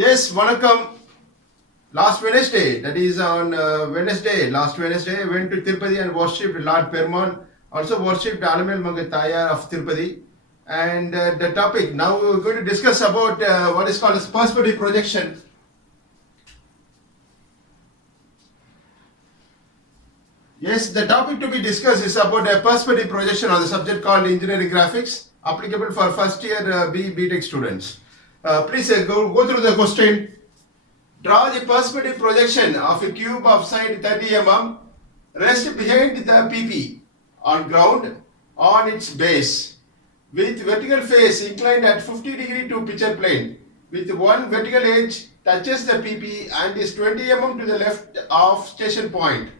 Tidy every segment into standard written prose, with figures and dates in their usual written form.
Yes, வணக்கம். Last Wednesday, that is on last Wednesday, I went to Tirupati and worshipped Lord Perumal, also worshipped Alamal Mangataya of Tirupati. And the topic, now we're going to discuss about what is called as perspective projection. Yes, the topic to be discussed is about a perspective projection on the subject called engineering graphics, applicable for first year BTech students. Please go through the question. Draw the perspective projection of a cube of side 30 mm, rest behind the PP on ground on its base, with vertical face inclined at 50 degree to picture plane, with one vertical edge touches the PP and is 20 mm to the left of station point,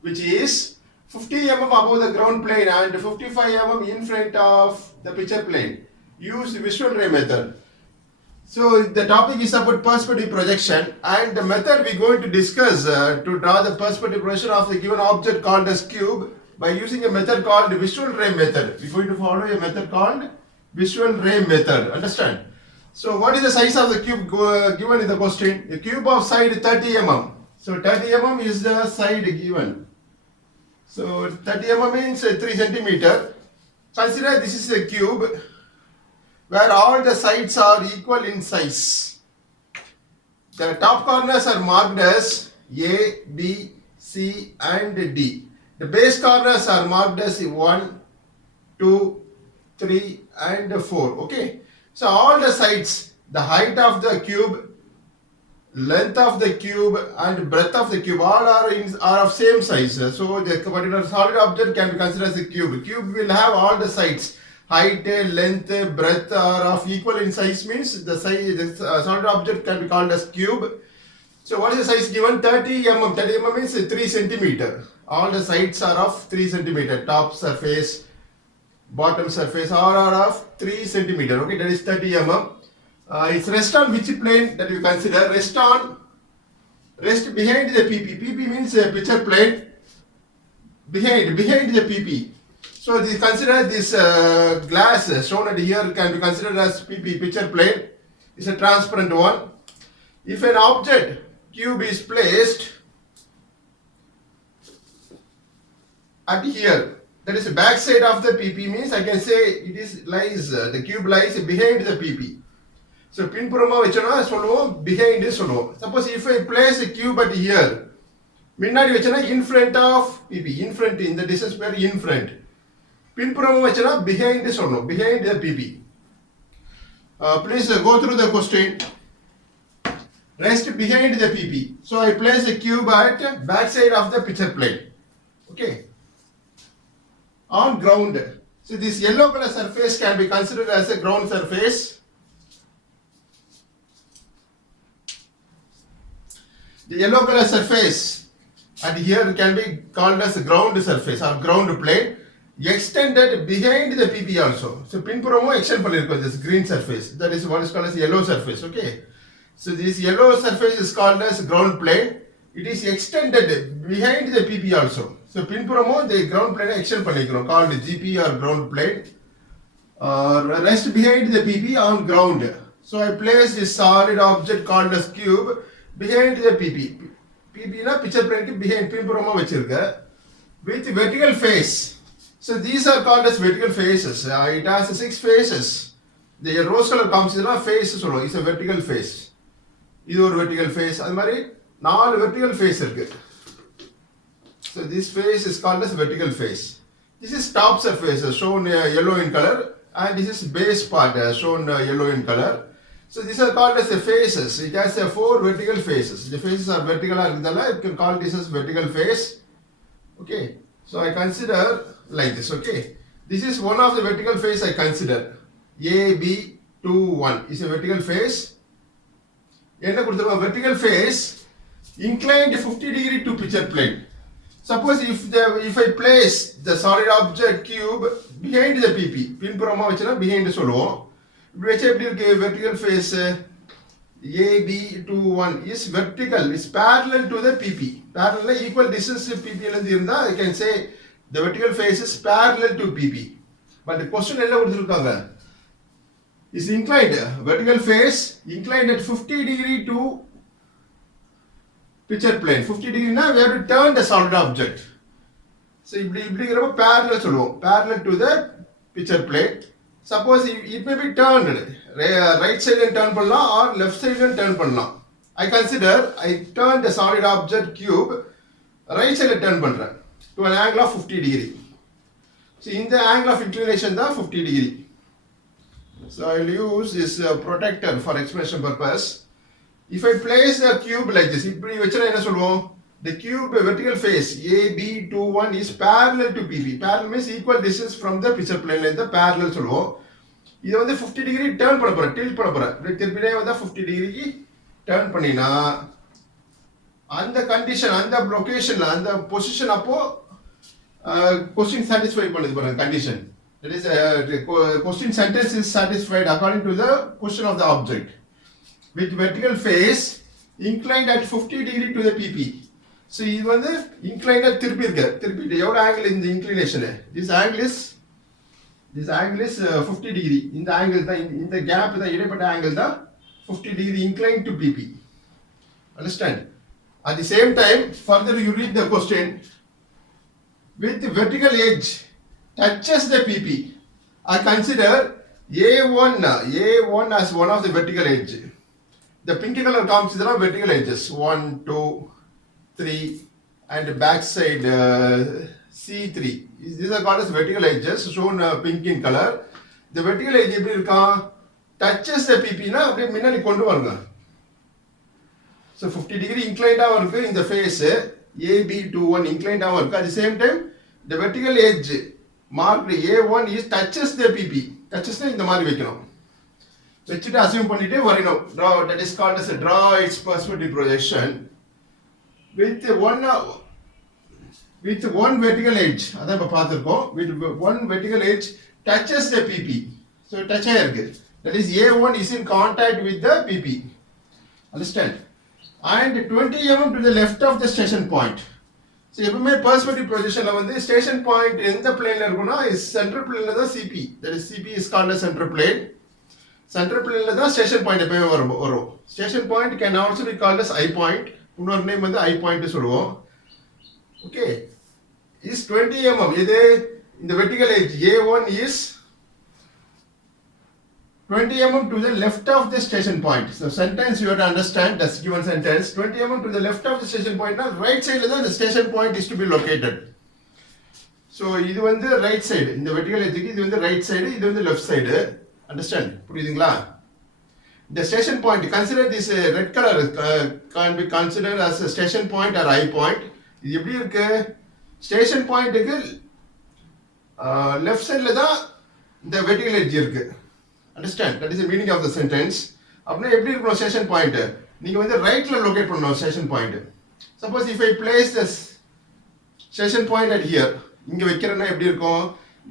which is 50 mm above the ground plane and 55 mm in front of the picture plane. Use the visual ray method. So the topic is about perspective projection, and the method we're going to discuss to draw the perspective projection of the given object called as cube by using a method called visual ray method. We're going to follow a method called visual ray method. Understand? So what is the size of the cube given in the question? The cube of side 30 mm. So 30 mm is the side given. So 30 mm means 3 centimeter. Consider this is a cube where all the sides are equal in size. The top corners are marked as A, B, C and D. The base corners are marked as 1, 2, 3 and 4. Okay. So all the sides, the height of the cube, length of the cube and breadth of the cube all are of same size. So the particular solid object can be considered as a cube. Cube will have all the sides. Height, length, breadth are of equal in size means the size, the solid object can be called as cube. So what is the size given? 30 mm. 30 mm means 3 centimeter. All the sides are of 3 centimeter. Top surface, bottom surface all are of 3 centimeter. Okay, that is 30 mm. It's rest on which plane that you consider? Rest behind the PP. PP means picture plane. Behind the PP. So consider this glass shown at here can be considered as PP picture plane. It's a transparent one. If an object cube is placed at here, that is the back side of the PP means I can say it is lies the cube lies behind the PP. So பின்புறமா வெச்சனா சொல்லுவோம் behind சொல்லுவோம். Suppose if I place a cube at here, முன்னாடி வெச்சனா in front of PP, in front in the distance where in front. பின்புறமா வெச்சனா behind சொல்லணும், behind the PP. Please go through the question. Rest behind the PP. So I place a cube at back side of the picture plane. Okay. On ground. So this yellow color surface can be considered as a ground surface. The yellow color surface at here can be called as ground surface or ground plane, extended behind the PP also. So pinpuramum extend பண்ணிருக்கோம் this green surface. That is what is called as yellow surface. Okay. So this yellow surface is called as ground plane. It is extended behind the PP also. So pinpuramum the ground plane extend பண்ணிருக்கோம் called GP or ground plane. Rest behind the PP on ground. So I place this solid object called as cube behind the PP. PP na picture plane ki behind pinpurama vechirukka with vertical face. So these are called as vertical faces. It has 6 faces. The rose color காமிச்சதுனா face சொல்லுவோம். It's a vertical face. இது ஒரு vertical face. அது மாதிரி 4 vertical face இருக்கு. So this face is called as vertical face. This is top surface shown yellow in color, and this is base part shown yellow in color. So these are called as the faces. It has 4 vertical faces. The faces are vertical, you can call this as vertical face. Okay. So I consider like this. Okay. This is one of the vertical face I consider. A, B, 2, 1 is a vertical face. என்ன கொடுத்திருக்கோம்? Vertical face inclined 50 degree to picture plane. Suppose if I place the solid object cube behind the PP, பின்புறமா வச்சனா behind சொல்லுவோம். இப்படி வச்சா எப்படி இருக்கு? Vertical face AB 21 is vertical, is parallel to the PP. Parallel equal distance PP ல இருந்து இருந்தா I can say the vertical face is parallel to PP. But the question என்ன கொடுத்திருக்காங்க? is inclined, vertical face inclined at 50 degree to picture plane. 50 degree na we have to turn the solid object. So இப்படிங்கிறப்ப parallel சொல்லுவோம், parallel to the picture plane. Suppose it may be turned, right side and turn பண்ணலாம் or left side and turn பண்ணலாம். I consider I turn the solid object cube right side turn பண்றேன் to an angle of 50 degree. So in the angle of inclination தான் 50 degree. So I will use this protector for explanation purpose. If I place the cube like this, இப்படி வச்சா என்ன சொல்லுவோம்? The cube vertical face AB21 is parallel to PP. Parallel means equal distance from the picture plane line. The parallel சொல்லுவோம். இது வந்து 50 degree turn பண்ண போறேன், tilt பண்ண போறேன். இப்படி திருப்பினே வந்தா 50 degree turn பண்ணினா அந்த கண்டிஷன், அந்த லொகேஷன்ல, அந்த பொசிஷன் அப்போ question satisfy பண்ணுது பாருங்க condition. That is the question sentence is satisfied according to the position of the object with vertical face inclined at 50 degree to the PP. So இது வந்து inclined திருப்பி இருக்கு, திருப்பிட்டு எவ்வளவு angle இந்த inclination, this angle is 50 degree. இந்த angle தான், இந்த gap தான், இடைப்பட்ட angle தான் 50 degree inclined to PP. Understand? At the same time, further you read the question, with the vertical edge touches the PP. I consider A1 as one of the vertical edge. The pink color comes with vertical edges 1, 2, 3 and back side C3. These are called as vertical edges shown pink in color. The vertical edge எப்படி இருக்கா, touches the PP னா அப்படியே முன்னாடி கொண்டு வாங்க. So 50 degree inclined ஆக இருக்கு இந்த face AB21 inclined ஆக இருக்கு. At the same time the vertical edge marked A1 is touches the PP. Touches னா இந்த மாதிரி வைக்கணும், வச்சுட்டு assume பண்ணிட்டு வரையணும். Draw, that is called as a draw its perspective projection with one vertical edge. அதான் இப்ப பார்த்திருக்கோம். With one vertical edge touches the PP. So touch ஆயிருக்கு. That is A1 is in contact with the PP. Understand? And 20 mm to the left of the station point. So எப்பவுமே perspective projectionல வந்து station point எந்த planeல இருக்கும்னா is center planeல தான் CP. That is CP is called as center plane. Center planeல தான் station point எப்பவுமே வரும். Station point can also be called as eye point. இன்னொரு நேம் வந்து eye point சொல்லுவோம். Okay. Is 20 mm. இது இந்த vertical edge A1 is 20 mm to the left of the station point. So sentence you have to understand this given sentence. 20 mm to the left of the station point. Now right side la the station point is to be located. So இது வந்து right side. இந்த vertical edge இது வந்து right side, இது வந்து left side. Understand? புரியுதுங்களா? The station point, consider this red color can be considered as a station point or eye point. இது எப்படி இருக்கு? Station point க்கு left side ல தான் இந்த vertical edge இருக்கு. Understand? That is the meaning of the sentence. அப்படினா எப்படி இருக்கணும் station point? நீங்க வந்து ரைட்ல லொகேட் பண்ணனும் station point. Suppose if I place this station point at here, இங்க வைக்கிறேன்னா எப்படி இருக்கும்?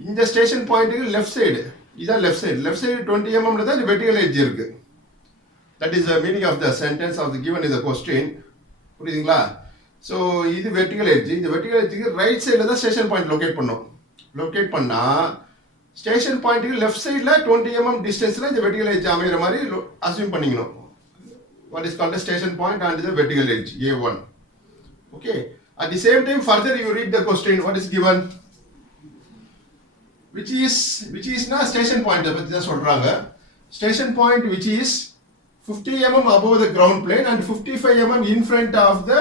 இந்த station point க்கு left side, இதான் left side. Left side 20 mm ல தான் vertical edge இருக்கு. That is the meaning of the sentence of the given in the question. புரியுதுங்களா? So இது vertical edge. இந்த vertical edge க்கு ரைட் சைடுல தான் station point லொகேட் பண்ணனும். லொகேட் பண்ணா ஸ்டேஷன் பாயிண்ட்டுக்கு லெஃப்ட் சைடில் 20 mm டிஸ்டன்ஸில் இந்த வெர்டிகல் எட்ஜ் அமைகிற மாதிரி அசியூம் பண்ணிக்கணும். What is called station point and the vertical edge A1. Okay. At the same time further you read the question. What is given, which is na station point பத்தி தான் சொல்றாங்க. Station point which is 50 mm above the ground plane and 55 mm in front of the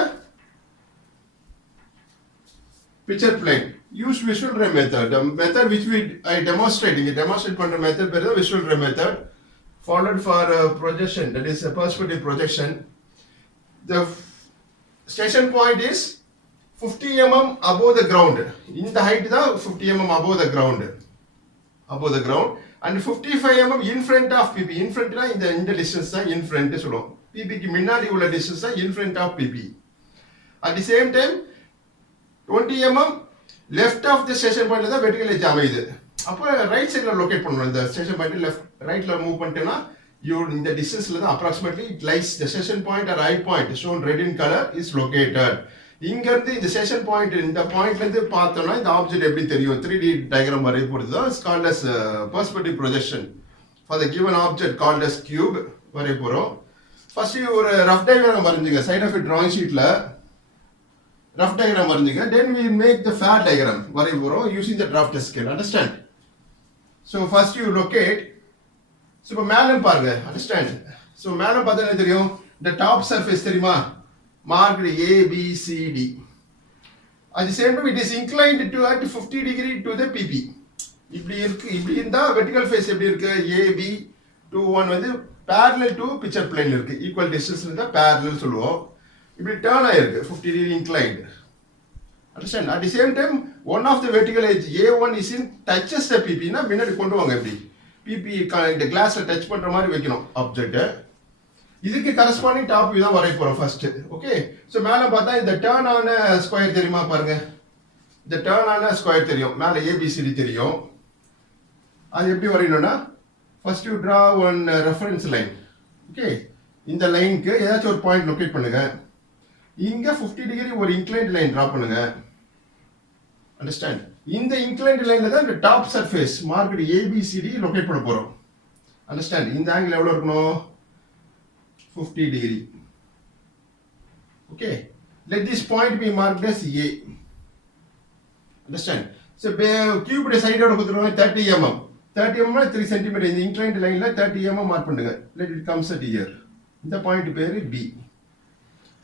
picture plane. Use visual ray method. The method which I demonstrate பண்ற method பேரு தான் visual ray method, followed for projection, that is a perspective projection. The station point is 50 mm above the ground. இந்த height தான் 50 mm above the ground and 55 mm in front of PP. In front னா இந்த distance தான் in front சொல்லுவோம். PP க்கு முன்னாடி உள்ள distance தான் in front of PP. At the same time 20 mm left of the station point ல தான் vertical edge அமையுது. அப்போ ரைட் சைடுல லொகேட் பண்ணனும். இந்த ஸ்டேஷன் பாயிண்ட் லெஃப்ட் ரைட்ல மூவ் பண்ணிட்டேனா இந்த டிஸ்டன்ஸ்ல தான் approximately it lies. The station point or eye point shown red in color is located. இங்க இருந்து இந்த ஸ்டேஷன் பாயிண்ட், இந்த பாயிண்ட்ல இருந்து பார்த்தோம்னா இந்த ஆப்ஜெக்ட் எப்படி தெரியும் 3D டயகிராம் வரைய போறது தான் is called as perspective projection for the given object called as cube வரைய போறோம். First ஒரு rough diagram வரைஞ்சுங்க. Side of a drawing sheetல rough diagram வரைஞ்சுங்க. Then we make the fair diagram வரைய போறோம் using the draft scale. Understand? So first you locate. So இப்போ மேலும் பாருங்க. Understand? So மேலும் பார்த்தா என்ன தெரியும்? The top surface தெரியுமா? Marked A, B, C, D. At the same time, it is inclined to at 50 degree to the PP. இப்படி இருந்தா vertical face எப்படி இருக்கு? AB 21 வந்து parallel to picture plane இருக்கு. Equal distance இருந்தா parallel சொல்லுவோம். இப்படி turn ஆயிருக்கு 50 degree inclined. Understand? At the same time, one of the vertical edge A1 is in touches the PP. னா முன்னாடி கொண்டு வாங்க எப்படி? PP இந்த கிளாஸ்ல டச் பண்ற மாதிரி வைக்கணும் ஆப்ஜெக்ட். இதுக்கு கரஸ்பாண்டிங் டாப் வியூ தான் வரைய போறோம் ஃபர்ஸ்ட். ஓகே, சோ மேல பார்த்தா இந்த டர்ன் ஆன ஸ்கொயர் தெரியுமா பாருங்க. இந்த டர்ன் ஆன ஸ்கொயர் தெரியும், மேல ABCD தெரியும். அது எப்படி வரையணும்னா first you draw one reference line. Okay, இந்த லைனுக்கு ஏதாச்சும் ஒரு பாயிண்ட் லொகேட் பண்ணுங்க. இங்க 50 டிகிரி ஒரு இன்க்ளைன்ட் லைன் டிரா பண்ணுங்க. அண்டர்ஸ்டாண்ட்? இந்த இன்க்ளைன்ட் லைன்ல தான் இந்த top surface marked ABCD locate பண்ண போறோம். அண்டர்ஸ்டாண்ட்? இந்த ஆங்கிள் எவ்வளவு இருக்கணும்? 50 degree. Okay, let this point be marked as A. Understand? So cube side oda kuduruva 30 mm. 30 mm na 3 cm. இந்த inclined line la 30 mm mark பண்ணுங்க. Let it comes at here. இந்த பாயிண்ட் பேரு B.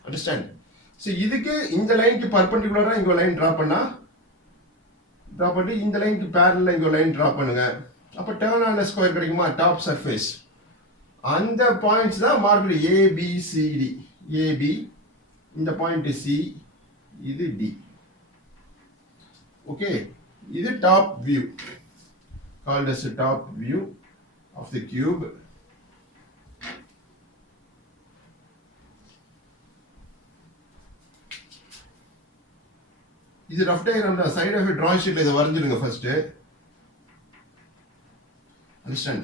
Understand? So இதுக்கு இந்த லைனுக்கு perpendicular ஆ இங்க லைன் டிரா பண்ணி இந்த லைனுக்கு parallel இங்க லைன் டிரா பண்ணுங்க. அப்ப டர்ன் ஆன ஸ்கொயர் கிடைக்குமா? Top surface. அந்த பாயிண்ட்ஸ் தான் மார்க் ABCD. AB இந்த பாயிண்ட் C, இது D. ஓகே, இது top view, called as the top view of the cube. இது ரஃப் டயக்ராம் தான். சைடு ஆஃப் drawing sheet இத வரைஞ்சிடுங்க ஃபர்ஸ்ட். Understand?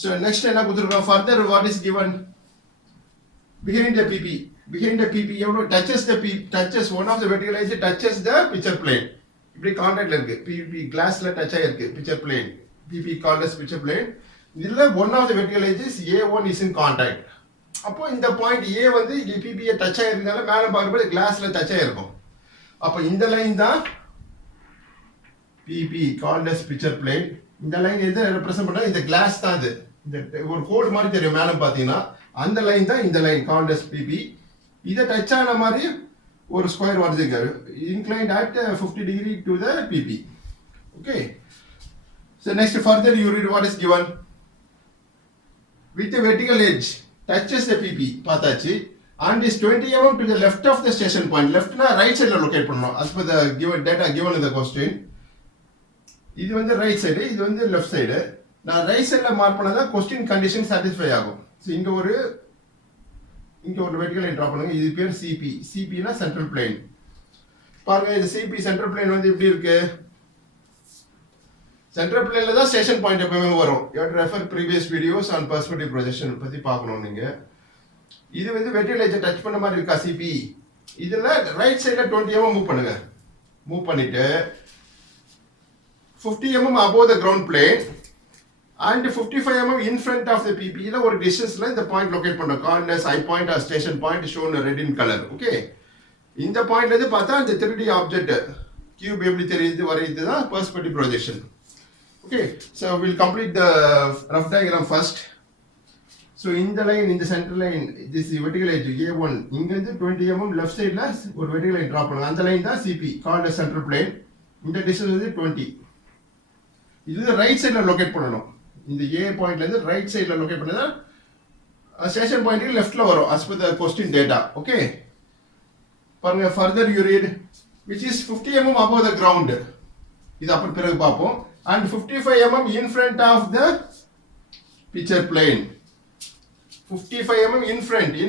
So next என்ன கொடுத்திருக்கோம்? Further what is given? Behind the PP. Behind the PP எவ்வளவு touches one of the vertical edge touches the picture plane. இப்படி கான்டாக்ட்ல இருக்கு. PP கிளாஸ்ல டச் ஆயிருக்கு picture plane. PP called as picture plane. இதுல one of the vertical edges A1 is in contact. அப்போ இந்த point A வந்து PP டச் ஆயிருக்கனால மேல பாக்கும்போது கிளாஸ்ல டச் ஆயிருக்கும். அப்போ இந்த லைன் தான் PP called as picture plane. இந்த லைன் எதை ரெப்ரசன்ட் பண்ணா? இந்த கிளாஸ் தான் இது. இந்த ஒரு கோடு மாதிரி தெரியும் மேல பாத்தீங்கன்னா, அந்த லைன் தான் இந்த லைன் called as PP. இத டச் ஆன மாதிரி ஒரு ஸ்கொயர் வருதுங்க, inclined at 50 degree to the PP. Okay, so next further you read what is given. With the vertical edge touches the PP பார்த்தாச்சு, and is 20 mm to the left of the station point. left na right side la locate பண்ணனும் as per the given data given in the question. இது வந்து right side, இது வந்து left side. நான் ரைட் சைடுல மார்க் பண்ணாதான் question condition satisfy ஆகும். சோ இங்க ஒரு வெர்டிகல் லைன் டிரா பண்ணுங்க. இது பேர் CP. CP னா சென்ட்ரல் பிளேன். பாருங்க, இந்த CP சென்ட்ரல் பிளேன் வந்து எப்படி இருக்கு? சென்ட்ரல் பிளேன்ல தான் ஸ்டேஷன் பாயிண்ட் எப்பவுமே வரும். You have to refer previous videos on perspective projection பத்தி பார்க்கணும் நீங்க. இது வந்து வெர்டிகல் எட்ஜ் டச் பண்ண மாதிரி இருக்கா CP? இதுல ரைட் சைடுல 20 mm மூவ் பண்ணுங்க. மூவ் பண்ணிட்டு 50 mm above the ground plane and 55 mm in front of the PP. ல ஒரு டிஸ்டன்ஸ்ல இந்த பாயிண்ட் லொகேட் பண்ணோம். called as I point or station point shown red in color. Okay, இந்த பாயிண்ட்ல இருந்து பார்த்தா இந்த 3D ஆப்ஜெக்ட் கியூப் எப்படி தெரியுது வரையுது தான் perspective projection. Okay, so we'll complete the rough diagram first. So இந்த லைன், இந்த centre line, this vertical edge A1 இங்க இருந்து 20 mm லெஃப்ட் சைடுல ஒரு வெர்டிகல் லைன் டிரா பண்ணுங்க. அந்த லைன் தான் CP called as central plane. இந்த டிஸ்டன்ஸ் வந்து 20. இது ரைட் சைடுல லொகேட் பண்ணனும். இந்த A பாயிண்ட்ல இருந்து ரைட் சைடுல லொகேட் பண்ணா ஸ்டேஷன் பாயிண்ட்க்கு லெஃப்ட்ல வரும் as per the question data. Okay, பாருங்க, further you read which is 50 mm above the ground. இது அப்புறம் பிறகு பாப்போம். and 55 mm in front of the picture plane. 55 mm in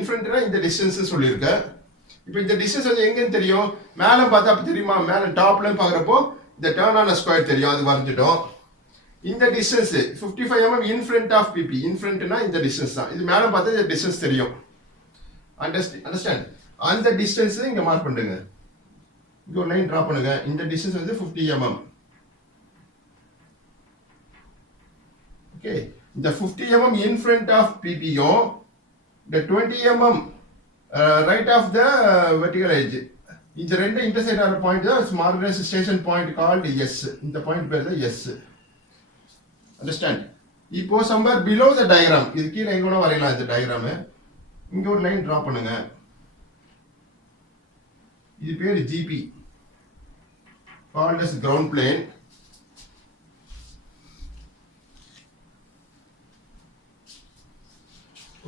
front னா இந்த டிஸ்டன்ஸ் சொல்லிருக்க. இப்போ இந்த டிஸ்டன்ஸ் வந்து எங்கன்னு தெரியும்? மேல பார்த்தா அப்ப தெரியுமா? மேல டாப்ல பாக்குறப்போ இந்த டர்ன் ஆன ஸ்கொயர் தெரியும், அது வரைஞ்சிட்டோம். இந்த டிஸ்டன்ஸ் 55 mm in front of PP. in front னா இந்த டிஸ்டன்ஸ் தான். இது மேல பார்த்தா இந்த டிஸ்டன்ஸ் தெரியும். அண்டர்ஸ்டாண்ட்? அந்த டிஸ்டன்ஸ் இங்க மார்க் பண்ணுங்க. இங்க ஒரு லைன் டிரா பண்ணுங்க. இந்த டிஸ்டன்ஸ் வந்து 50 mm. ஓகே, இந்த 50 mm in front of PPயும் the 20 mm right of the vertical edge இந்த ரெண்டு இன்டர்செக்ட் ஆகிற பாயிண்ட் தான் smart station point called S. இந்த பாயிண்ட் பேர் தான் எஸ். அண்டர்ஸ்டாண்ட்? இப்போ சம்பர் பிலோ த டயக்ராம், இது கீழே எங்க கூட வரையலாம். இந்த டயக்ராமு இங்க ஒரு லைன் டிரா பண்ணுங்க. இது பேர் GP, called as ground plane.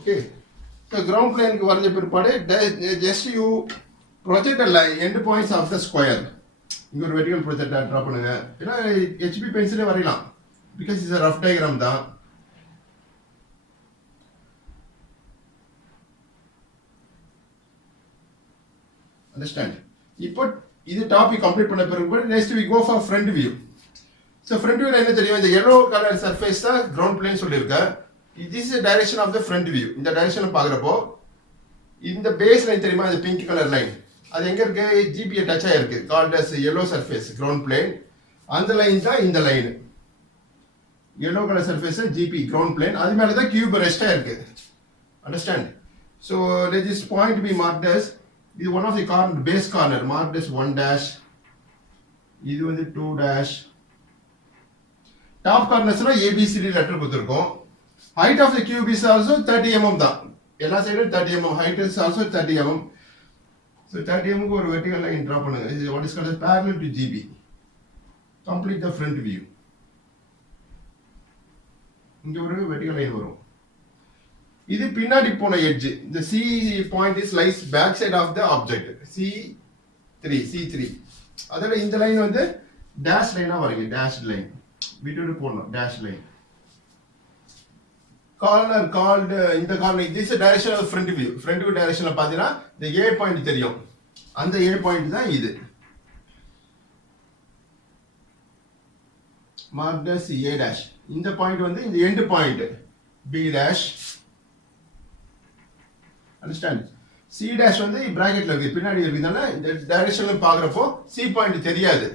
Okay, so ground பிளேனுக்கு வரைஞ்ச பிற்பாடு just you project end points of the square. இங்கே ஒரு வெர்டிகல் ப்ரொஜெக்டர் ட்ரா பண்ணுங்க. ஏன்னா ஹெச்பி பென்சிலே வரையலாம், பிகாஸ் இட்ஸ் ரஃப் டயக்ராம் தான். அண்டர்ஸ்டாண்ட்? இப்போ இது டாபிக் கம்ப்ளீட் பண்ண பிறகு next we go for front view. So front வியூவில் என்ன தெரியும்? இந்த எல்லோ கலர் சர்ஃபேஸ் தான் கிரவுண்ட் பிளேன் சொல்லியிருக்கேன். this is the direction of the front view. இந்த டைரக்ஷன் பார்க்குறப்போ இந்த பேஸ் லைன் தெரியுமா, இந்த பிங்க் கலர் லைன், அது எங்க இருக்கு? ஜிபியை டச் ஆயிருக்கு, called as yellow surface ground plane. அந்த லைன் தான் இந்த line, yellow colour surface GP ground plane. அது மேலே தான் கியூப் ரெஸ்ட் ஆயிருக்கு. Understand? So let this point be marked as, இது one of the corner, base corner, marked as 1 dash, இது வந்து 2 dash. டாப் கார்னர்ஸ்ல ஏபிசிடி லெட்டர் கொடுத்துருக்கோம். height of the cube is also 30 mm தான், எல்லா சைடும் 30 mm. height is also 30 mm. so 30 mm க்கு ஒரு vertical line draw பண்ணுங்க. this is what is called as parallel to GB. complete the front view. இங்க ஒரு vertical line வரும். இது பின்னாடி போன edge. the C point is lies back side of the object. C3 அதோட இந்த லைன் வந்து dash லைனா வரீங்க, dashed line விட்டுட்டு போடணும், dash line. கார்னர் கால்டு இந்த corner, this is direction of front view. front view directionல பாத்தீங்கன்னா இந்த A பாயிண்ட் தெரியும், அந்த A பாயிண்ட் தான் இது. marked as A dash. இந்த பாயிண்ட் வந்து இந்த end point B dash. Understand? C dash வந்து பிராக்கெட்ல இருக்கு, பின்னாடி இருக்குனால இந்த டைரக்ஷன்ல பாக்குறப்போ C பாயிண்ட் தெரியாது.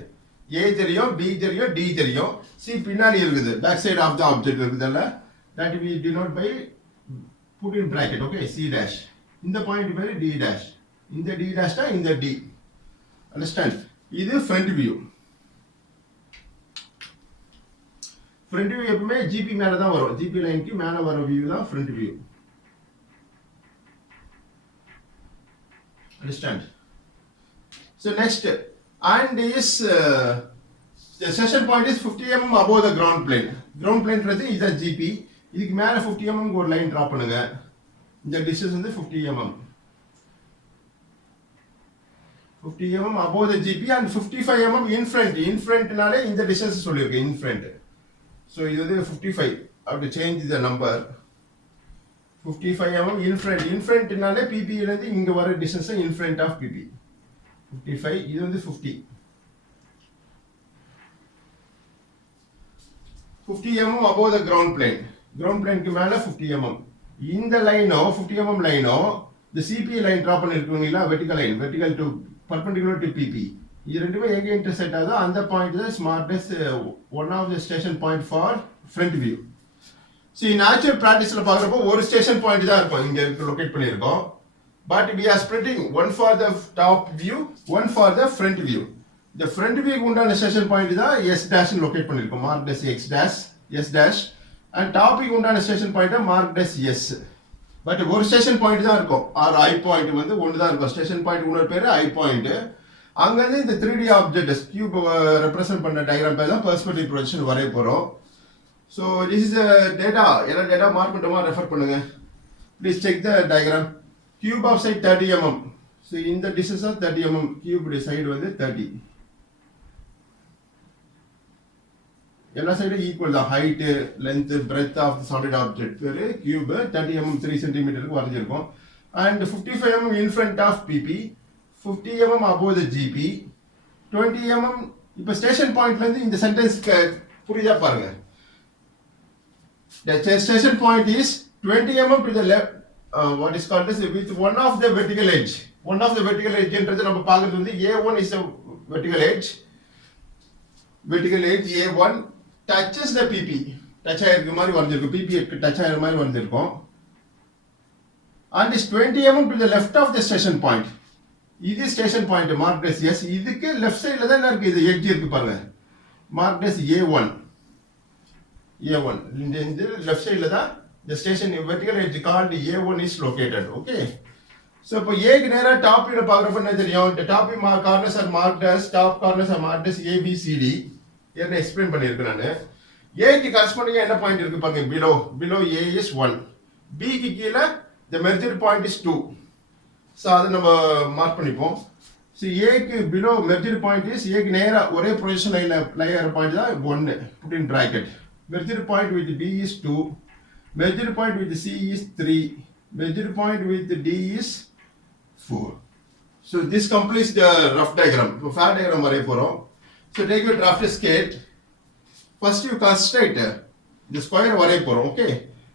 A தெரியும், B தெரியும், D தெரியும், C பின்னாடி இருக்குது, back side of the object இருக்குதுல்ல, that we denote by put in bracket. okay, C dash. இந்த பாயிண்ட் பேரு D dash. இந்த D dash தான் இந்த D. understand? இது front view. front view எப்பவுமே GP மேல தான் வரும், GP லைனுக்கு மேல வர view தான் front view. understand? so next, and is the session point is 50 mm above the ground plane. ground plane is the GP. இதுக்கு மேல 50 mm ஒரு லைன் டிரா பண்ணுங்க. இந்த டிஸ்டன்ஸ் வந்து 50 mm. 50 mm above the GP and 55 mm in front. in front நாலே இந்த டிஸ்டன்ஸ் சொல்லிருக்கு, in front. so இது வந்து 55. I have to change the number. 55 mm in front. in front நாலே PP ல இருந்து இங்க வர distance in front of PP. 55, இது வந்து 50. 50 mm above the ground plane. ground plane க்கு மேல 50 mm. இந்த லைனோ 50 mm லைனோ the CP லைன் டிரா பண்ணிருக்கீங்களா, vertical line, vertical to perpendicular to PP. இது ரெண்டுமே எங்க இன்டர்செக்ட் ஆகுதோ அந்த பாயிண்ட் தான் marked as one of the station point for front view. see natural பிராக்டிஸ்ல பாக்குறப்போ ஒரு ஸ்டேஷன் பாயிண்ட் தான் இருக்கும், இங்க லொகேட் பண்ணிருக்கோம். but we are splitting one for the top view, one for the front view. the front view க்கு உண்டான ஸ்டேஷன் பாயிண்ட் தான் S dash ன்னு லொகேட் பண்ணிருக்கோம், marked as X dash, S dash. and டாபிக் உண்டான station point marked as S. But ஒரு station point தான் இருக்கும், ஆர் ஐ பாயிண்ட் வந்து ஒன்று தான் இருக்கும். ஸ்டேஷன் பாயிண்ட் இன்னொரு பேர் ஐ பாயிண்ட். அங்கேருந்து இந்த 3D ஆப்ஜெக்ட் கியூப் ரெப்ரசென்ட் பண்ண டயக்ராம் பேர் தான் பெர்ஸ்பெக்டிவ் ப்ரொஜெக்ஷன் வரைய போகிறோம். ஸோ திஸ் இஸ் டேட்டா, எல்லா டேட்டா மார்க் பண்ணுமா ரெஃபர் பண்ணுங்க. Please check the diagram. Cube of side 30 mm. So இந்த டிஸ்டன்ஸ் ஆஃப் 30 mm, கியூபுடைய சைடு வந்து 30. எல்லா சைடும் ஈக்குவல் தான், height, length, breadth of solid object பேர் கியூப். 30 mm 3 cm வரைஞ்சிருக்கும். And 55 mm in front of PP, 50 mm above the GP, 20 mm. இப்போ ஸ்டேஷன் பாயிண்ட்ல இருந்து இந்த சென்டென்ஸ் புரியுதா பாருங்க. The station point is 20 mm to the left, what is called as with one of the vertical edge. one of the vertical edge என்றது நம்ம பார்க்கிறது வந்து A1 is a vertical edge. vertical edge A1 touches the PP. Touch ஆகிருக்க மாதிரி வரைஞ்சிருக்கும், PP touch ஆகிற மாதிரி வரைஞ்சிருக்கும். And is 20 mm to the left of the station point. இது station point marked as S. இதுக்கு லெஃப்ட் சைடில் தான் என்ன இருக்குது, இது எட்ஜ் இருக்கு பாருங்க, மார்க் டேஸ் A1. இந்த லெஃப்ட் சைடில் தான் இந்த station vertical edge called A1 is located. Okay, so இப்போ ஏக்கு நேராக டாப் வியூவில் பார்க்குறப்ப என்ன தெரியும், இந்த top view corners are marked as, top corners are marked as ABCD. ஏற்கனவே எக்ஸ்பிளைன் பண்ணியிருக்கேன் நான். ஏக்கு கரஸ்பாண்டிங்காக என்ன பாயிண்ட் இருக்கு பாருங்க, பிலோ A is 1, பிக்கு கீழே the merger point is 2. ஸோ அதை நம்ம மார்க் பண்ணிப்போம். ஸோ ஏக்கு பிலோ மெர்ஜர் பாயிண்ட் இஸ், ஏக்கு நேராக ஒரே பொசிஷன் லைன் பாயிண்ட் தான் 1, put in bracket. Merger point with B is 2, merger point with C is 3, merger point with D is 4. So this completes the rough diagram. So far diagram வரைய போகிறோம். So take your drafted scale. First you construct the square வரைய போகிறோம். Okay.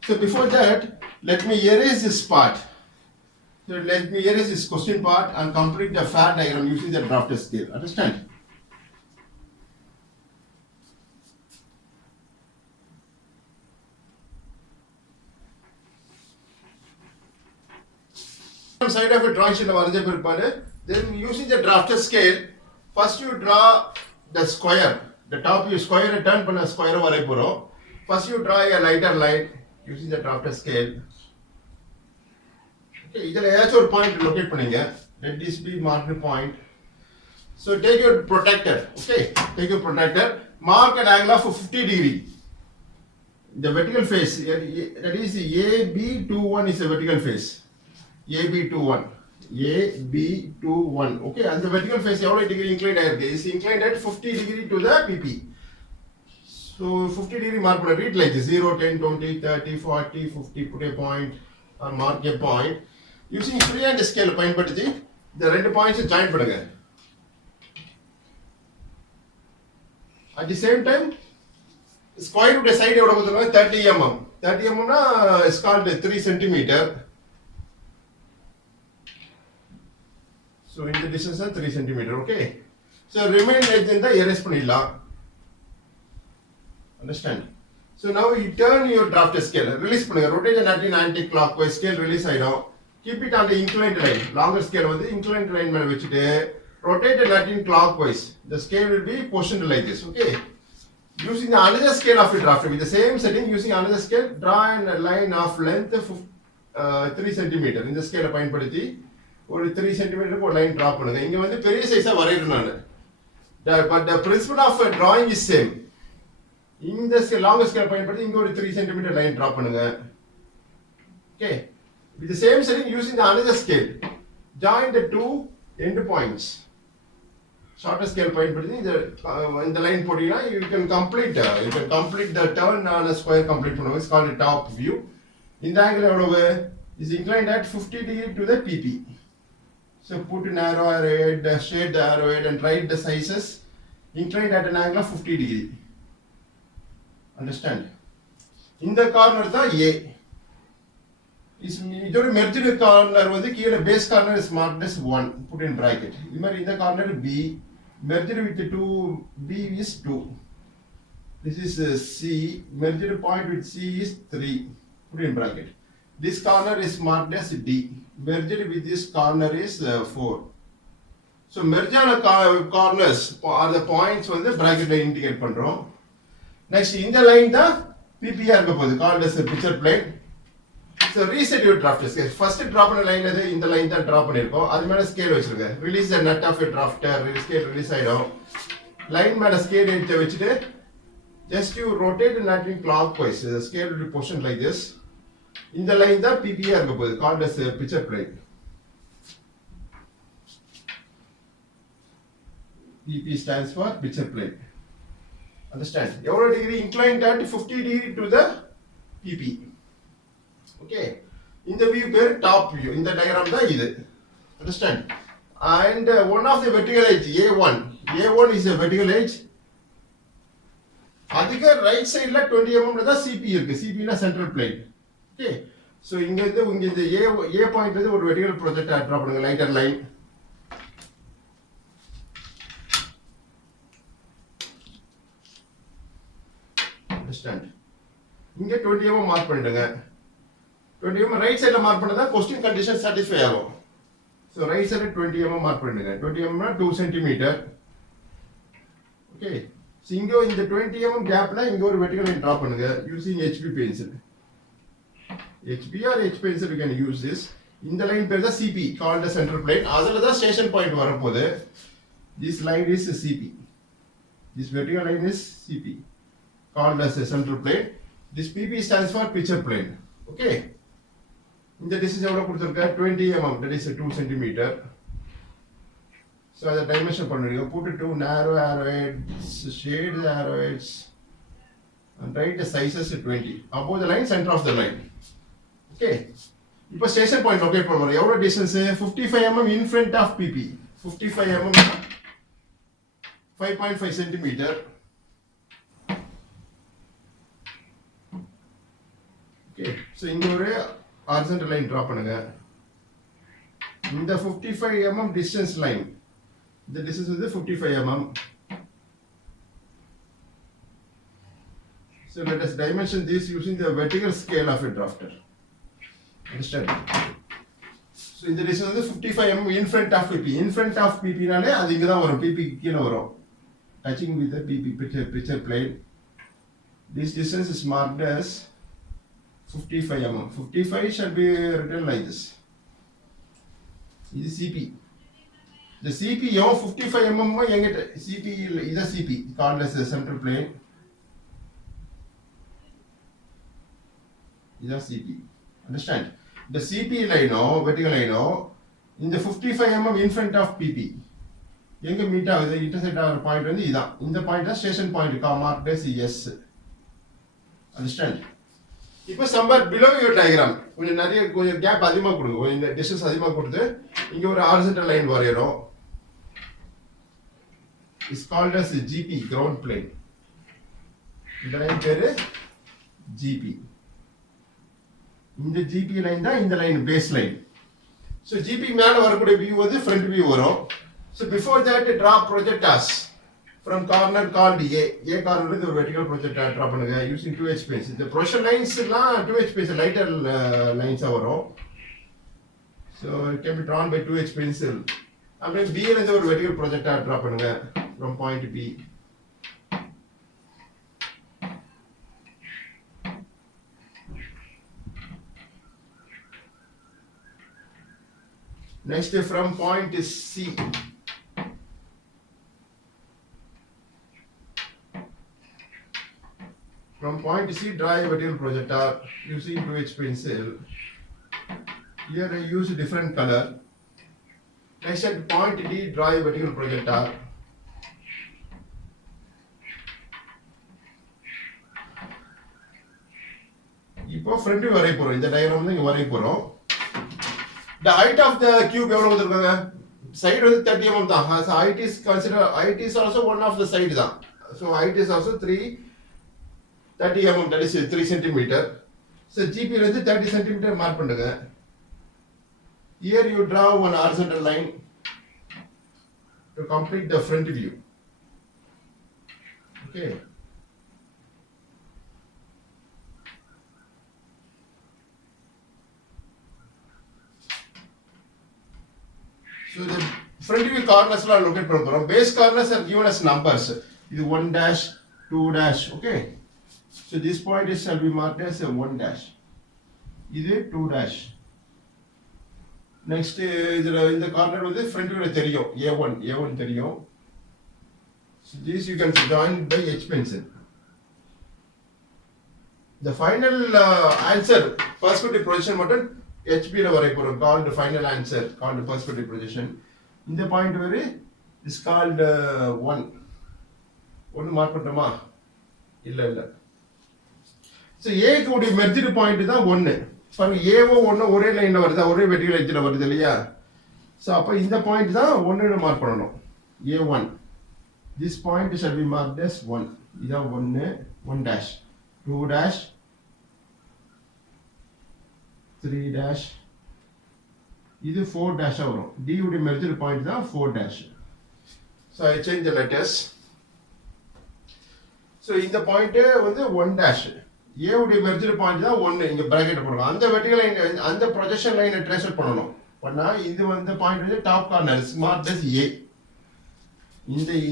So before that, let me erase this part. So let me erase this question part and complete the far diagram using the drafted scale. Understand? Side of a drawing sheet வரைஞ்ச பிற்பாடு, then using the drafted scale, first you draw the square. The top you square turn பண்ண square வரைய போறோம். First you draw a lighter line using the drafted scale. Okay, இதில் ஏதாச்சும் ஒரு point locate பண்ணீங்க. Let this be marked point. So take your protractor. Okay, take your protractor. Mark an angle of 50 degree. The vertical face, that is AB21 is a vertical face. AB21. AB21. Okay, and the vertical face எவ்வளவு degree inclined ஆயிருக்கு? Is inclined at 50 degree to the PP. So 50 degree mark பண்ண, read like this, 0, 10, 20, 30, 40, 50, put a point or mark a point. Using freehand scale பயன்படுத்தி இந்த ரெண்டு points join பண்ணுங்க. At the same time, square root side எவ்வளவு கொடுத்துருக்காங்க, 30 mm. 30 mm னா is called 3 cm. So in the distance is 3 cm. Okay. So remain edge in the erase பண்ணிடலாம். Understand? So now you turn your drafted scale. Release பண்ணுங்க. Rotate the 90 clockwise scale release ஆயிடும். Keep it on the inclined line. Longer scale வந்து inclined line மேல வச்சுட்டு rotate the 90 clockwise. The scale will be positioned like this. Okay. Using the another scale of your draft, with the same setting, using another scale, draw a line of length 3 cm. இந்த ஸ்கேலை பயன்படுத்தி ஒரு 3 cm ஒரு line draw பண்ணுங்க. இங்க வந்து பெரிய சைஸா வரையறேன் நான். But the principle of drawing is same. இந்த லாங் ஸ்கேல் பயன்படுத்தி இங்க ஒரு 3 cm லைன் டிரா பண்ணுங்க. Okay. With the same setting, using the another scale, join the two end points. Shorter scale பயன்படுத்தி இந்த லைன் போட்டீங்கன்னா you can complete the turn on a square complete பண்ணுவோம். It's called a top view. இந்த angle எவ்வளவு is inclined at 50 degree to the PP. So put an arrow head, shade the arrow head and write the sizes. Inclined at an angle of 50 degree. Understand? இந்த corner தான் A. இதோட merged corner வந்து கீழே base corner is marked as 1, put in bracket. இது மாதிரி இந்த corner B, merged with 2, B is 2. This is C, merged point with C is 3, put in bracket. This corner is marked as D, merged with this corner is 4. So merge ஆன corners are the points வந்து bracketல indicate பண்றோம். Next இந்த லைன் தான் PPR இருக்க போகுது, called as a picture plane. So reset your draft scale. First drop பண்ண லைன் எது, இந்த லைன் தான் டிராப் பண்ணிருக்கோம். அது மேல ஸ்கேல் வச்சிருங்க. Release the nut of a drafter. Scale release ஆயிடும். லைன் மேல ஸ்கேல் எடுத்து வச்சிட்டு just you rotate the nut in clockwise. The scale will be positioned like this. இந்த லைன் தான் PPR இருக்க போகுது, called as a picture plane. PP stands for picture plane. Understand? எவ்வளவு degree inclined at 50 degree to the PP. Okay. இந்த view பேர் top view. இந்த diagram தான் இது. Understand? And one of the vertical edge A1. A1 is a vertical edge. அதுக்கு ரைட் சைடுல 20 mm தான் CP இருக்கு. CP னா central plane. Okay. So இங்க இந்த A பாயிண்ட் வந்து ஒரு vertical project டிரா பண்ணுங்க, lighter line. Understand? இங்கே 20 mm மார்க் பண்ணிடுங்க. 20 mm ரைட் சைடில் மார்க் பண்ணால் தான் கொஸ்டின் கண்டிஷன் சாட்டிஸ்ஃபை ஆகும். ஸோ ரைட் சைடில் 20 mm மார்க் பண்ணிடுங்க. 20 mm 2 cm. ஓகே, ஸோ இங்கே இந்த 20 mm கேப்பில் இங்கே ஒரு வெர்டிகல் லைன் ட்ரா பண்ணுங்க using HB pencil. HB or H pencil you can use this. இந்த லைன் பேர் தான் CP, called the center plane. அதில் தான் ஸ்டேஷன் பாயிண்ட் வரப்போகுது. This line is CP. This vertical line is CP, called as a central plane. This PP stands for picture plane. Okay. இந்த distance எவ்வளோ கொடுத்துருக்க 20 mm, that is 2 cm. So அதை dimension பண்ணுறீங்க. Put it to narrow arrowheads, shade the arrowheads, and write the sizes 20. Above the line, center of the line. Okay. இப்போ station point locate பண்ணுறோம். எவ்வளோ டிஸ்டன்ஸ் 55 mm in front of PP. 55 mm 5.5 cm. Okay, so இங்கே ஒரு horizontal line draw பண்ணுங்க. இந்த 55 mm distance line, இந்த டிஸ்டன்ஸ் வந்து 55 mm. So let us dimension this using the vertical scale of a drafter. Understand? So இந்த டிஸ்டன்ஸ் வந்து 55 mm in front of PP. In front of PP நாலே அது இங்கே தான் வரும், PP கீழே வரும். Touching with the PP picture plane. This distance is marked as 55 mm. 55 shall be written like this. This is CP. The CP, 55 mm CP is a CP, called as the central plane. Is a CP. Understand? The CP line, vertical line, in the 55 mm in front of PP. எங்கே meet ஆகுது, intersect ஆகிற point வந்து இதான். இந்த point தான் station point, marked as S. Understand? இப்போ chamber below your diagram கொஞ்சம் gap அதிகமாக கொடுங்க, கொஞ்சம் இந்த டிஸ்டன்ஸ் அதிகமாக கொடுத்து இங்கே ஒரு ஹாரிசான்டல் லைன் வரையணும். Is called as GP, ground plane. இந்த லைன் பேரு ஜிபி. இந்த ஜிபி லைன் தான் இந்த line base line. So GP மேலே வரக்கூடிய வியூ வந்து ஃப்ரண்ட் வியூ வரும். So before that, draw projectors from corner called A. A corner is the vertical projector draw பண்ணுங்க using 2H pencil. The projection lines எல்லாம் 2H pencil, lighter lines வரும். So it can be drawn by 2H pencil. அப்படியே B ல இருந்து ஒரு vertical projector draw பண்ணுங்க from point B. Next from point C. From point C, draw a vertical projector using 2H pencil. Here I use a different color. Next at point D, draw a vertical projector. இப்போ front view வரைய போறோம். இந்த டயகிராம் தான் இங்க வரைய போறோம். The height of the cube எவ்வளவு கொடுத்திருக்காங்க? Side வந்து 30 mm தான். So height is considered, height is also one of the side தான். So height is also 30 mm, that is 3 cm. So GP வந்து 30 cm மார்க் பண்ணுங்க. Here you draw one horizontal line to complete the front view. Okay. So the front view corners la locate பண்ண போறோம். Base corners are given as numbers. இது 1 dash, 2 dash, okay. So this point is shall be marked as a 1 dash. இது 2 dash. Next இதுல இந்த கார்னர் வந்து front view தெரியும், A1 தெரியும். So this you can join by H pencil. The final answer perspective projection மட்டும் HB ல வரைய போறோம், called the final answer, called the perspective projection. இந்த பாயிண்ட் வரை is called 1. ஒன்னு மார்க் பண்ணோமா? இல்ல. So A கூடிய மெர்ஜ்டு பாயிண்ட் தான் 1. பாருங்க ஏவோ 1 ஒரே லைன்ல வருதா, ஒரே வெர்டிகல் எட்ஜ்ல வருது இல்லையா? சோ அப்ப இந்த பாயிண்ட் தான் 1 ன்னு மார்க் பண்ணனும். A1. This point shall be marked as 1. இதான் 1 dash, 2 dash, 3 dash. இது 4 dash வரும். D உடைய மெர்ஜ்டு பாயிண்ட் தான் 4 dash. So I change the letters. So இந்த பாயிண்ட் வந்து 1 dash. A உடைய மெர்ஜர் பாயிண்ட் தான் 1 இங்க பிராக்கெட் போடுறோம். அந்த வெர்டிகல் லைன் அந்த ப்ரொஜெக்ஷன் லைனை ட்ரேஸ் அவுட் பண்ணனும். பண்ணா இது வந்து பாயிண்ட் வந்து top corner marked as A.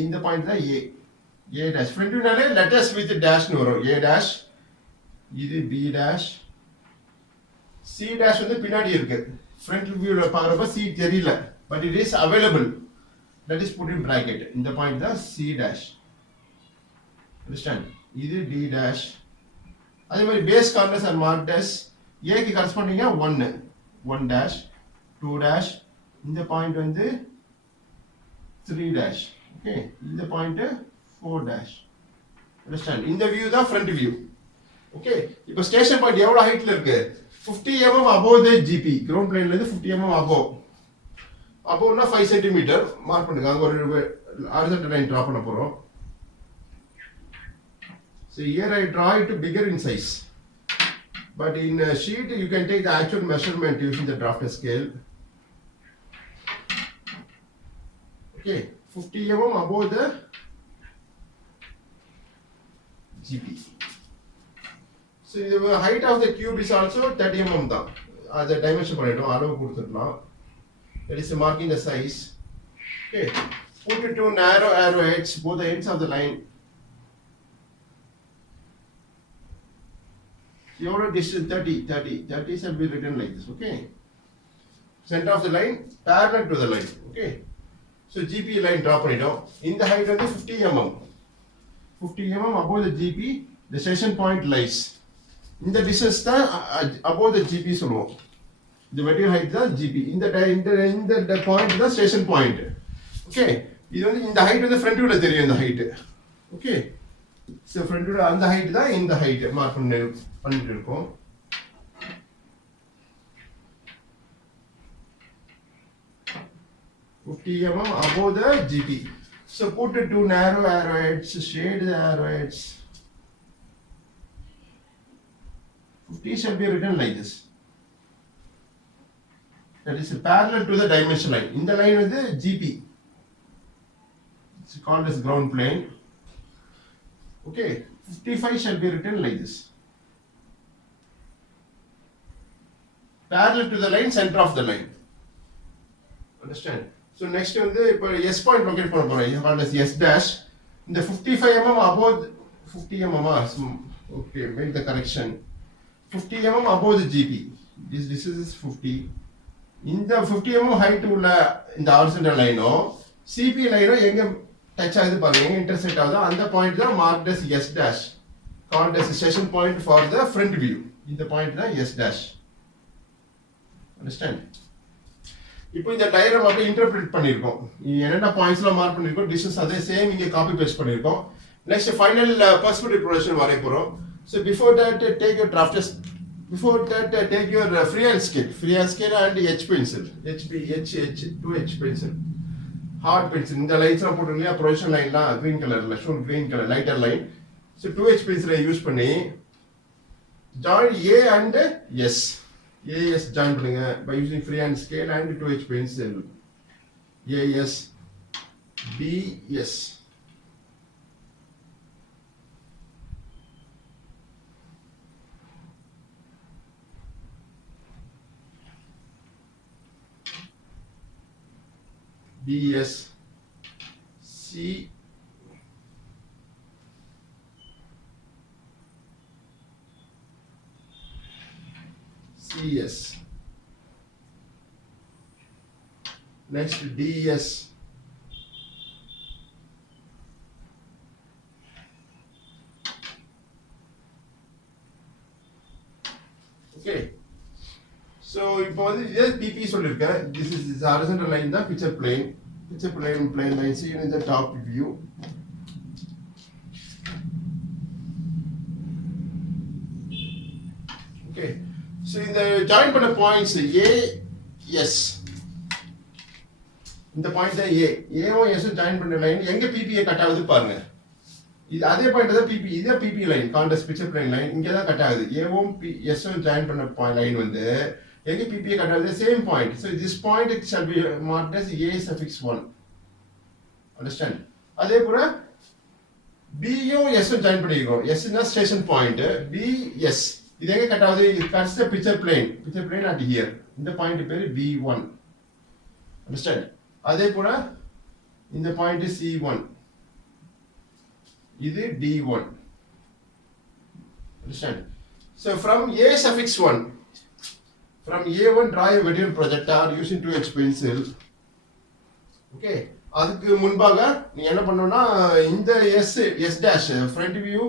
இந்த பாயிண்ட் தான் A. A dash ஃப்ரண்ட் வியூனாலே லெட்டர்ஸ் வித் டேஷ்னு வரும். A dash இது B dash C dash வந்து பின்னாடி இருக்கு. ஃப்ரண்ட் வியூல பார்க்கறப்ப C தெரியல. But it is available. That is put in bracket. இந்த பாயிண்ட் தான் C dash. Understand? இது D dash. அதே மாதிரி base corners and marked as A க்கு கரஸ்பாண்டிங்கா 1 dash 2 dash இந்த பாயிண்ட் வந்து 3 dash ஓகே இந்த பாயிண்ட் 4 dash அண்டர்ஸ்டாண்ட் இந்த வியூ தான் ஃப்ரண்ட் வியூ ஓகே இப்போ ஸ்டேஷன் பாயிண்ட் எவ்வளவு ஹைட்ல இருக்கு 50 mm above the GP ground பிளேன்ல இருந்து 50 mm aboveனா 5 cm மார்க் பண்ணுங்க அங்க ஒரு ஹாரிசான்டல் லைன் டிரா பண்ண போறோம். So here I draw it bigger in size, but in a sheet you can take the actual measurement using the drafter scale. Okay, 50 mm above the GP. So the height of the cube is also 30 mm da. As a dimension பண்ணிட்டோம் அளவு கொடுத்துட்டோம். That is marking the size. Okay, put it to narrow arrow heads both the ends of the line. Your distance 30 shall be written like this, okay? Center of the line parallel to the line, okay? So GP line drop பண்ணிட்டோம். இந்த height வந்து 50 mm. 50 mm above the GP, the station point lies. இந்த distance தான் above the GP சொல்லுவோம். The vertical height தான் GP. இந்த point தான் station point. Okay? இது வந்து இந்த height வந்து front viewல தெரியும் இந்த height. Okay? So front view அந்த height தான் இந்த height மார்க் பண்ணிட்டு இருக்கோம். mm above the GP. So put two narrow arrowheads, shade the arrowheads. 50 shall be written like this. That is parallel to the dimension line. In the line with the GP. It's called as ground plane. Okay, 55 shall be written like this. Parallel to the line, center of the line. Understand? So next வந்து இப்போ S point locate பண்ண போறோம். இது called as S dash. இந்த 55 mm above 50 mm okay, make the correction. 50 mm above the GP. This is 50. இந்த 50 mm height உள்ள இந்த horizontal லைனோ CP லைனோ எங்க டச் ஆகுது பாருங்க எங்க இன்டர்செக்ட் ஆகுது அந்த பாயிண்ட் தான் marked as S dash. Called as station point for the front view. இந்த பாயிண்ட் தான் S dash. Understand? இப்போ இந்த டயக்ராம் அப்படியே இன்டர்பிரேட் பண்ணிருக்கோம். என்னென்ன பாயிண்ட்ஸ்லாம் மார்க் பண்ணிருக்கோம் டிஸ்டன்ஸ் அதே சேம் இங்க காப்பி பேஸ்ட் பண்ணிருக்கோம். நெக்ஸ்ட் ஃபைனல் பெர்ஸ்பெக்டிவ் ப்ரொஜெக்ஷன் வரைய போறோம். So before that take your drafters take your freehand scale and H pencil. H 2H pencil. Hard pencil. இந்த லைன்ஸ்லாம் போட்டுருந்தீங்க ப்ரொஜெக்ஷன் லைன்லாம் கிரீன் கலர்ல shown green colour lighter line. So 2H pencil use பண்ணி join A and S. AS join பண்ணுங்க by using freehand scale and 2H pencil. AS BS. BS C CS. Next DS. Okay. So இப்போ வந்து இது PP சொல்லிருக்கேன். This is horizontal line தான் picture plane line seen in the top view. Okay. So இந்த ஜாயின் பண்ண points A S இந்த point தான் A ஏவும் S ஜாயின் பண்ண லைன் எங்க PP கட் ஆகுது பாருங்க. இது அதே பாயிண்ட் தான் PP இதே PP line context picture plane line இங்க தான் கட் ஆகுது. ஏவும் S ஜாயின் பண்ண லைன் வந்து எங்க PP கட் ஆகுது same point. So this point it shall be marked as A suffix 1. Understand? அதே போல பியும் எஸ்ஸும் ஜாயின் பண்ணிக்கிறோம். எஸ்னா ஸ்டேஷன் பாயிண்ட், பி எஸ் இது எங்க கட் ஆகுது? இது cuts the picture plane at here. இந்த பாயிண்ட் பேரு B1. அண்டர்ஸ்டாண்ட்? அதே போல இந்த பாயிண்ட் C1, இது D1. Understand? So from A suffix 1, from A1 draw a vertical projector using 2H pencil. Okay, அதுக்கு முன்பாக நீ என்ன பண்ணணும்னா இந்த S dash front view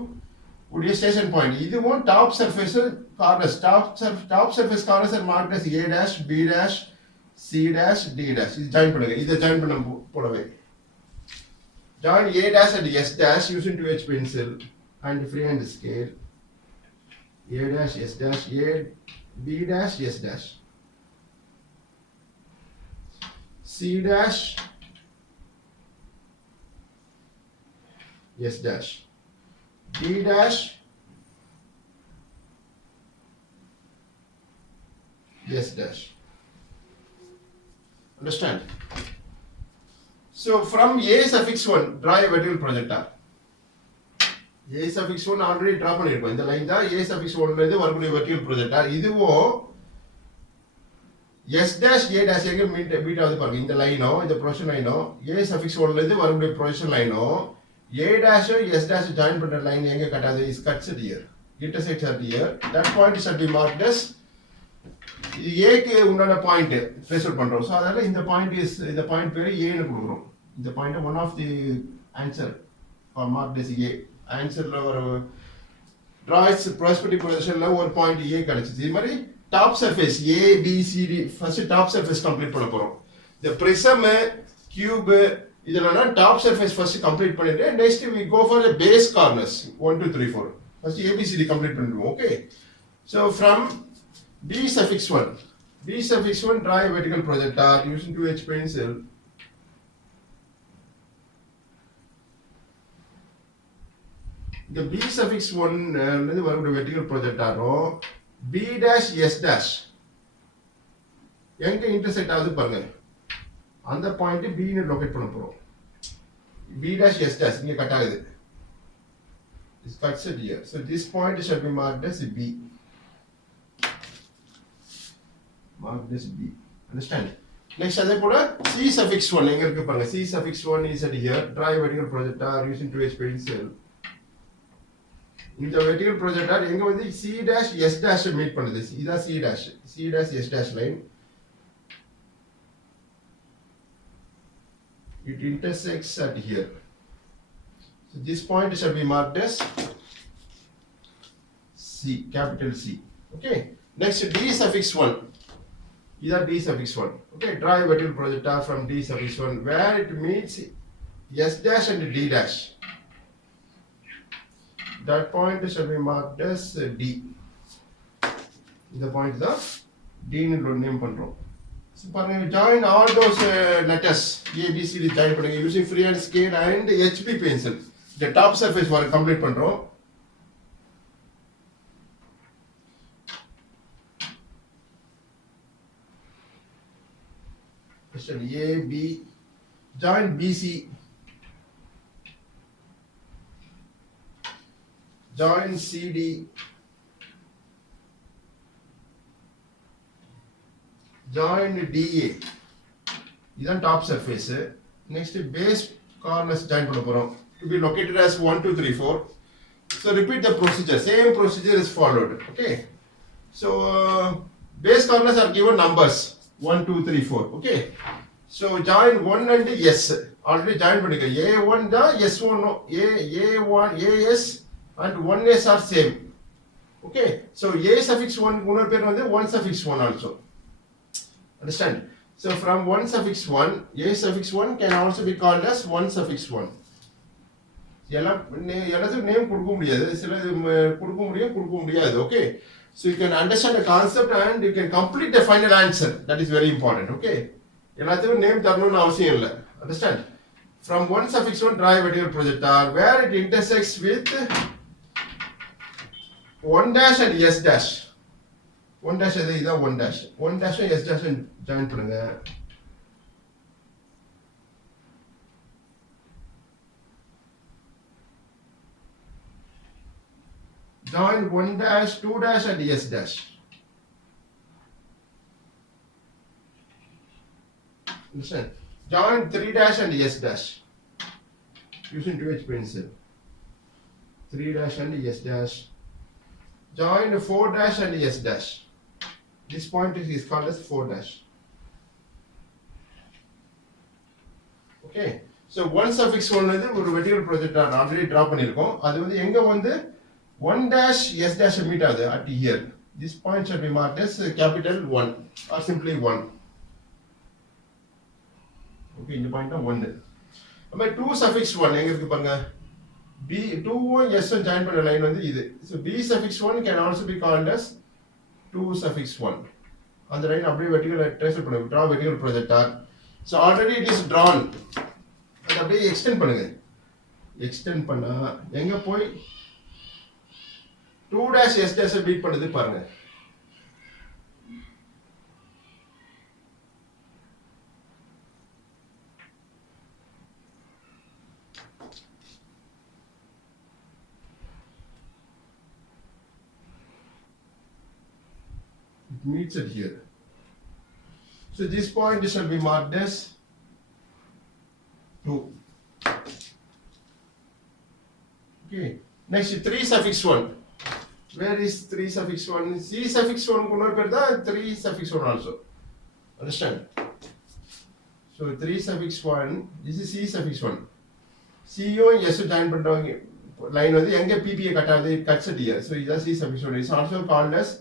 உடைய ஸ்டேஷன் பாயிண்ட், இதுவும் top surface corners, top surface corners are marked as A dash, B dash, C dash, D dash. இது ஜாயின் பண்ணுங்க. இதை ஜாயின் பண்ண போலவே join A dash and S dash using 2H pencil and freehand scale. A dash, S dash, A, B dash, S dash, C dash, S dash, D dash, S dash. Understand? So from A suffix 1 draw a vertical projector. A suffix 1 already draw பண்ணிருக்கோம். இந்த லைன் தான் A suffix 1 ல இருந்து வரக்கூடிய vertical projector. இதுவோ S dash A dash எங்க மீட் ஆகுது பாருங்க. இந்த லைனோ இந்த ப்ரொஜெக்ஷன் லைனோ A suffix 1 ல இருந்து வரக்கூடிய ப்ரொஜெக்ஷன் லைனோ A dash S dash join பண்ற லைன் எங்க கட் ஆகுது? is cuts at here, intersects at here. That point should be marked as இது A க்கு உண்டான பாயிண்ட் ட்ரேஸ் அவுட் பண்றோம். சோ அதனால இந்த பாயிண்ட் பேரு A ன்னு கொடுக்கிறோம். இந்த point one of the answer for marked as A. ஆன்சர்ல ஒரு டிராய்ஸ் ப்ராஸ்பெக்டிவ் ப்ரொஜெக்ஷன்ல ஒரு பாயிண்ட் A கிடைச்சிச்சு. இது மாதிரி top surface A B C D first top surface complete பண்ண போறோம். இந்த பிரிசம் கியூப் இதெல்லாம் டாப் சர்ஃபேஸ் ஃபர்ஸ்ட் கம்ப்ளீட் பண்ணிட்டு next we go for the base corners 1 2 3 4. First ABCD complete பண்ணிடுவோம். Okay, so from B suffix 1 draw a vertical projector using 2H pencil. The B suffix 1 ல வரக்கூடிய vertical projector B dash S dash எங்க இன்டர்செக்ட் ஆகுது பாருங்க. அந்த point B ன்னு லொகேட் பண்ண போறோம். B dash S dash இங்க கட் ஆகுது. This cuts it here. So this point should be marked as B. Mark this B. Understand? Next அதே போல C suffix 1 எங்க இருக்கு பாருங்க. C suffix 1 is at here. Draw a vertical projector using 2H pencil. இந்த vertical projector எங்க வந்து C dash S dash meet பண்ணுது. இதான் C dash S dash line. It intersects at here. So this point should be marked as C, capital C. Okay. Next D suffix 1. These are D suffix 1. Okay. Draw a vertical projector from D suffix 1 where it meets S dash and D dash. That point should be marked as D. The point is the D ன்னு நேம் பண்றோம். So பாருங்க, join all those letters A B C D join பண்ணுங்க using freehand scale and HB pencil. The top surface வர கம்ப்ளீட் பண்றோம். Question A B, join BC, join CD, join DA. இதுதான் top surface. Next base corners join பண்ண போறோம். To be located as 1 2 3 4. So repeat the procedure. Same procedure is followed. Okay. So base corners are given numbers 1 2 3 4. Okay. So join 1 and S. Already join பண்ணிக்க. A1 da S1 A1 AS and 1S are same. Okay. So A suffix 1 இன்னொரு பேர் வந்து 1 suffix 1 also. Understand? So from 1 suffix 1, A suffix 1 can also be called as 1 suffix 1. எல்லாத்துக்கும் நேம் கொடுக்க முடியாது, சில கொடுக்க முடியாது. Okay, so you can understand the concept and you can complete the final answer. That is very important. Okay, எல்லாத்துக்கும் நேம் தரணும்னு அவசியம் இல்லை. Understand? From 1 suffix 1 draw a vertical projector where it intersects with 1 dash and S dash. 1 dash இதான் 1 dash. 1 dash S dash join பண்ணுங்க. Join 1 dash, 2 dash and S dash. Understand? Join 3 dash and S dash. Using 2H pencil. 3 dash and S dash. Join 4 dash and S dash. This point is called as 4 dash. Okay. So 1 suffix 1 வந்து ஒரு vertical projector already draw பண்ணிருக்கோம். அது வந்து எங்க வந்து 1 dash S dash meet ஆகுது at here. This point shall be marked as capital 1 or simply 1. Okay, இந்த point தான் 1. நம்ம 2 suffix 1 எங்க இருக்கு பாருங்க. B 2 ம் S ம் ஜாயின் பண்ண லைன் வந்து இது. So B suffix 1 can also be called as 2 suffix 1. அந்த லைன் அப்படியே vertical trace பண்ணுங்க. Draw vertical projector. So already it is drawn. அது அப்படியே எக்ஸ்டெண்ட் பண்ணுங்க. எக்ஸ்டெண்ட் பண்ணா எங்க போய் 2 dash S dash பீட் பண்ணுது பாருங்க. It meets it here. So this point shall be marked as 2. Okay. Next 3 suffix 1. Where is 3 suffix 1? C suffix 1 kunnar perda 3 suffix 1 also. Understand? So 3 suffix 1. This is C suffix 1. C o S join பண்றவங்க லைன் வந்து எங்க PPA cut ஆகுது cuts it here. So இது C suffix 1 is also called as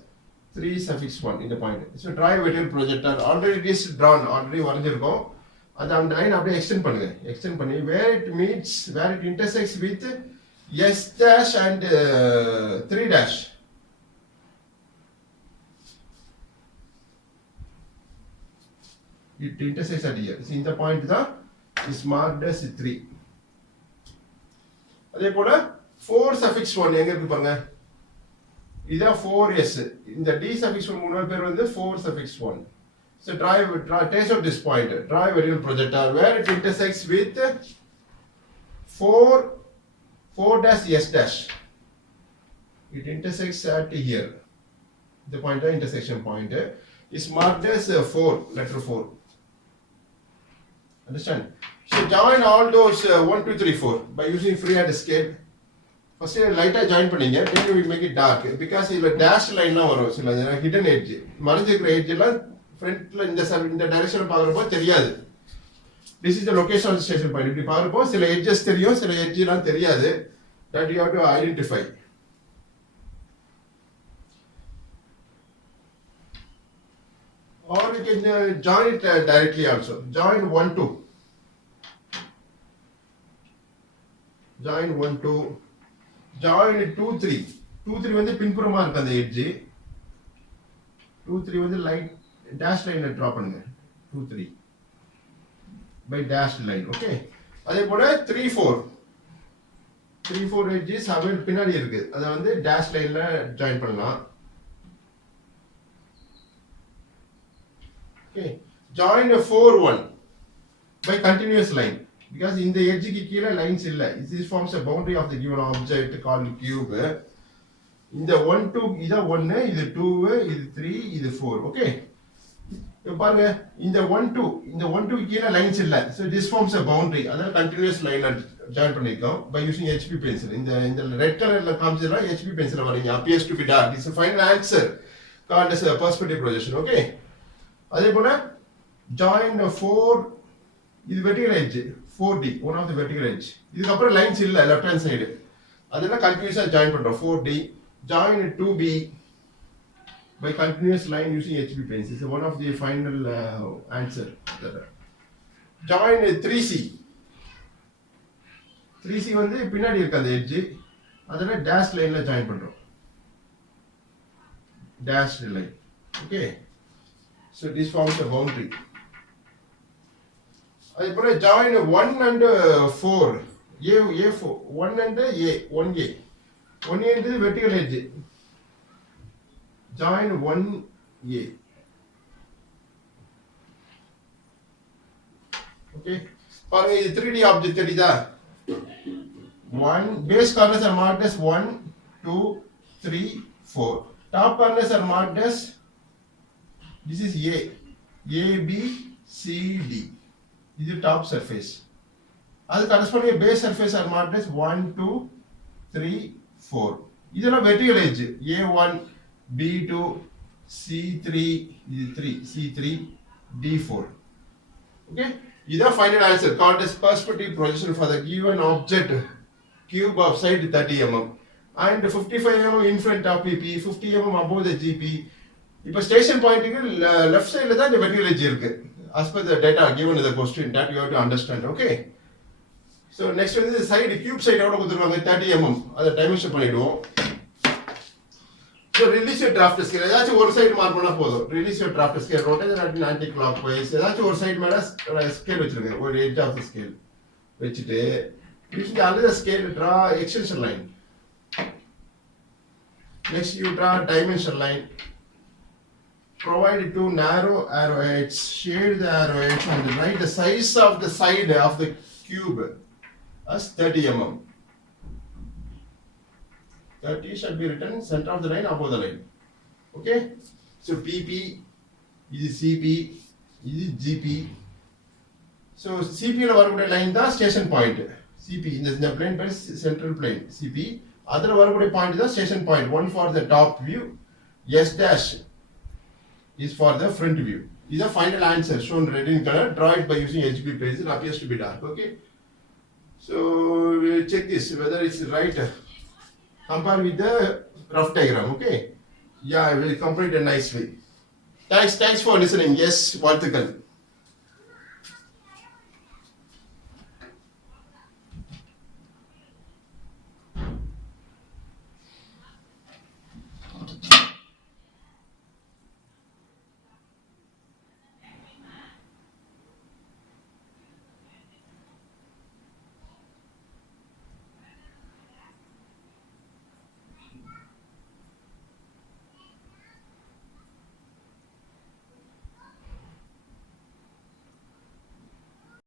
3 suffix 1 in the point. So try vertical projector already it is drawn, already வரைஞ்சிருக்கோம். அந்த லைன் அப்படியே எக்ஸ்டெண்ட் பண்ணுங்க. எக்ஸ்டெண்ட் பண்ணி where it meets, where it intersects with S dash and 3 dash. It intersects at here. So இந்த point தான் is marked as 3. அதே போல 4 suffix 1 எங்க இருக்கு பாருங்க. இதான் 4s. இந்த D suffix 1 முன்னாடி பேர் வந்து 4 suffix 1. So trace out this point. Draw a vertical projector where it intersects with 4 dash S dash. It intersects at here. The point, the intersection point is marked as 4, letter 4. Understand? So join all those 1, 2, 3, 4 by using freehand scale. First lighter join பண்ணீங்க, then we make it dark because இதுல dash line லாம் வரும், சில hidden edge மறைஞ்சிருக்கிற edge எல்லாம் ஃப்ரண்ட்ல இந்த டைரக்ஷன்ல பாக்குறப்போ தெரியாது. This is the location of the station point. இப்படி பாக்குறப்போ சில edges தெரியும், சில edge எல்லாம் தெரியாது. That you have to identify. Or you can join it directly also. Join 1, 2. Join 1, 2. Join 2, 3. 2, 3 வந்து பின்புறமா இருக்கு அந்த edge. 2, 3 வந்து லைட் dash line டிரா பண்ணுங்க. 2, 3 by dash line. Okay. அதே போல 3, 4. 3, 4 edges அவன் பின்னாடி இருக்கு. அத வந்து dash lineல ஜாயின் பண்ணலாம். Okay. Join 4, 1 by continuous line. Because in the edge க்கு கீழ lines இல்ல. This forms a boundary of the given object called cube. இந்த 1, 2 இது 1, இது 2, இது 3, இது 4. Okay. இப்போ பாருங்க இந்த 1, 2 இந்த 1, 2 கீழ lines இல்ல. So this forms a boundary. அத continuous line ஜாயின் பண்ணிருக்கோம் by using HB pencil. இந்த red colorல காமிச்சதுல HB pencil வரீங்க. Appears to be dark. This is a final answer called as a perspective projection. Okay. அதே போல join 4 இது vertical edge 4D, one of the vertical edge. இதுக்கு அப்புறம் லைன்ஸ் இல்ல லெஃப்ட் ஹேண்ட் சைடு. அதெல்லாம் கன்டினியூஸா ஜாயின் பண்றோம். 4D join 2B by continuous line using HB pencil. It's one of the final answer. Join 3C. 3C வந்து பின்னாடி இருக்க அந்த edge. அதெல்லாம் dash lineல ஜாயின் பண்றோம். Dash line. Okay. So this forms a boundary. அதே போல join 1 and 4. A4 1 and A 1A. 1A is vertical edge. Join 1A. Okay. பாருங்க இது 3D object தெரியுதா? 1 base corners are marked as 1, 2, 3, 4. Top corners are marked as, this is A, B, C, D. This is top surface. As corresponding base surface are marked as 1, 2, 3, 4. These are vertical edge. A1, B2, C3, this is 3, C3, D4. Okay? This is the final answer called as perspective projection for the given object cube of side 30 mm and 55 mm in front of PP, 50 mm above the GP. இப்போ ஸ்டேஷன் பாயிண்ட்டுக்கு லெஃப்ட் சைடில் தான் இந்த vertical edge இருக்கு as per the data given in the question that you have to understand. Okay, so next வந்து side cube side எவ்வளோ கொடுத்துருவாங்க 30 mm அதை டைமென்ஷன் பண்ணிடுவோம். So release your draft scale ஏதாச்சும் ஒரு சைடு மார்க் பண்ணால் போதும். Release your draft scale rotation at anticlockwise ஏதாச்சும் ஒரு சைடு மேலே ஸ்கேல் வச்சிருக்கேன் ஒரு எட்ஜ் ஆஃப் த ஸ்கேல் வச்சுட்டு under the scale draw extension line. Next you draw dimension line. Provide two narrow arrowheads. Shade the arrowheads and write the size of the side of the cube as 30 mm. 30 should be written center of the line above the line. Okay. So PP is CP is GP. So CP la varukkude line da station point. CP in the plane by central plane CP. Other varukkude point is the station point. One for the top view. S dash is for the front view. This is the final answer shown red in color. Draw it by using HB page. It appears to be dark. Okay. So we will check this whether it's right. Compare with the rough diagram. Okay. Yeah, we will complete it nicely. Thanks for listening. Yes, Vartikal.